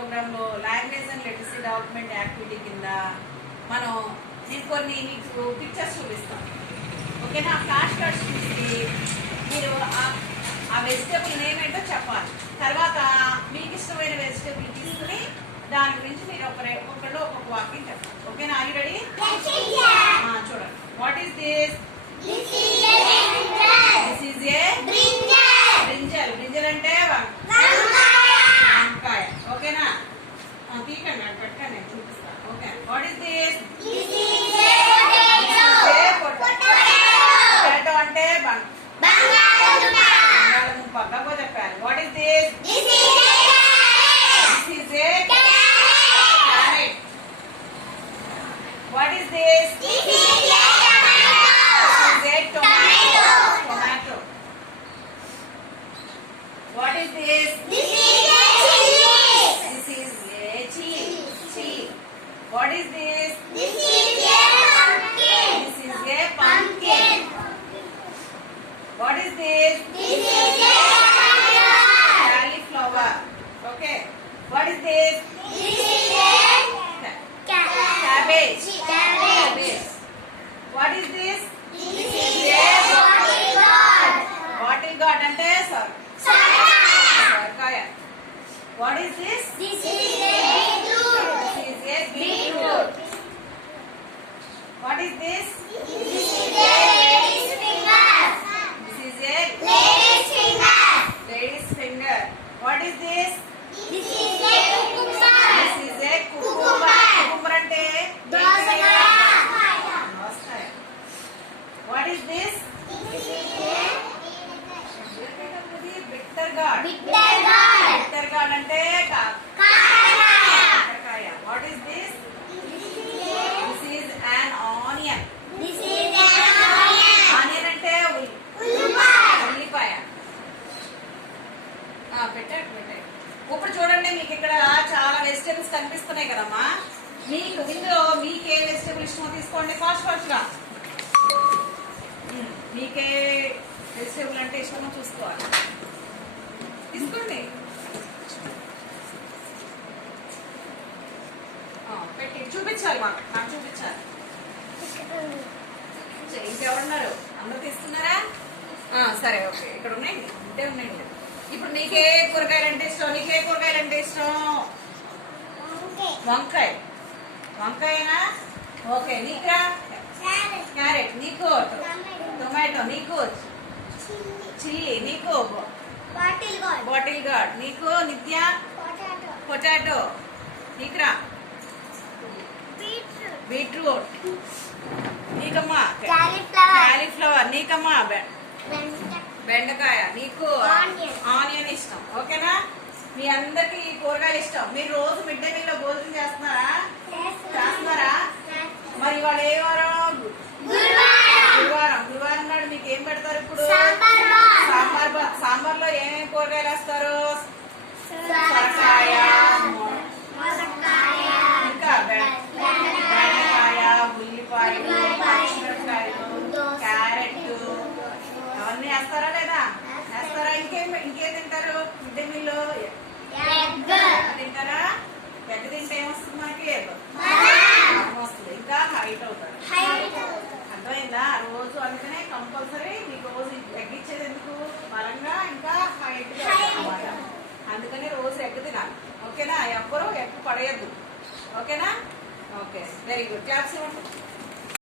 Programme లో language and literacy development activity కింద మనం నేను కొన్ని మీకు పిక్చర్స్ చూపిస్తాను. ఓకేనా? ఫ్లాష్ కార్డ్స్ చూసి మీరు ఆ వెజిటేబుల్ నేమ్ ఏంటో చెప్పాలి. తర్వాత మీకు ఇష్టమైన వెజిటేబుల్ తీసుకుని దాని గురించి మీరు ఒకళ్ళు ఒక్కొక్క వాక్యం చెప్పాలి. ఓకేనా? Are you ready? చూడండి. What is this? This is a brinjal. Brinjal అంటే వంకాయ. ఓకేనా? తీకండి, అది పెట్టండి, నేను చూపిస్తాను. Okay. What is this? Potato అంటే బంగాళదుంప. గొప్ప చెప్పాలి. What is this? This is a carrot. What is this? This is a tomato. What is this? This is a chili. This is a chili. What is this? This is a pumpkin. This is a pumpkin. What is this? This is a cauliflower. Okay. What is this? This is a cabbage. What is this? This is a bottle gourd. Bottle gourd ante sir. What is this? This is a beetroot. This is a beetroot. What is this? This is a lady's finger. This is a lady's finger. Lady's finger. What is this? This is a cucumber. This is a cucumber. Cucumber ante dosakaya. What is this? This is a bitter gourd. Bitter gourd ante karakaya. What is this? This is an onion. This is an onion. Onion ante ullipaya. పెట్టండి. ఇప్పుడు చూడండి, మీకు ఇక్కడ చాలా vegetables కనిపిస్తున్నాయి కదమ్మా. మీకు ఇందులో మీకే వెజిటేబుల్ ఇష్టమో తీసుకోండి. ఫాస్ట్ గా మీకే వెజిటేబుల్ అంటే ఇష్టమో చూసుకోవాలి. తీసుకోండి. పెట్టి చూపించాలి, నాకు చూపించాలి. ఇంకెవరున్నారు? అందరు తీసుకున్నారా? సరే, ఓకే. ఇక్కడ ఉన్నాయండి, ఉంటే ఉన్నాయండి. ఇప్పుడు నీకే కూరగాయలు అంటే ఇష్టం? నీకే కూరగాయలు అంటే ఇష్టం? వంకాయనా? ఓకే. నీకా? క్యారెట్. నీకు టొమాటో. నీకు చిల్లీ. నీకు బాటిల్ గార్డ్. నీకు నిత్య పొటాటో. నీకురా బీట్రూట్. నీకమ్మా కాలీఫ్లవర్. నీకమ్మా బెండకాయ. నీకు ఆనియన్ ఇష్టం. ఓకేనా? మీ అందరికి ఈ కూరగాయలు ఇష్టం. మీరు రోజు మిడ్ డే మీల్ లో భోజనం చేస్తున్నారా? మరి ఇవాళ ఏ వారం? గురువారం నాడు మీకు ఏం పెడతారు? ఇప్పుడు సాంబార్ లో ఏమేమి కూరగాయలు వేస్తారు? సొరకాయ, ఇంకా బెండకాయ, ఉల్లిపాయలు, పచ్చిమిరపకాయలు, క్యారెట్ అవన్నీ వేస్తారా లేదా? వేస్తారా? ఇంకేం తింటారు మిడ్ డే మీల్ లో? తింటారా? ఎగ్ తింటే ఏమొస్తుంది మనకి? వస్తుంది. ఇంకా హైట్ అవుతారు. అర్థమైందా? రోజు అందుకనే కంపల్సరీ మీకు రోజు ఎగ్ ఇచ్చేది ఎందుకు? బలంగా ఇంకా హైట్ అన్నమాట. అందుకని రోజు ఎగ్ తినాలి. ఓకేనా? ఎవ్వరూ ఎగ్ పడేయద్దు. ఓకేనా? Okay, very good. క్లాప్స్ ఇవ్వండి.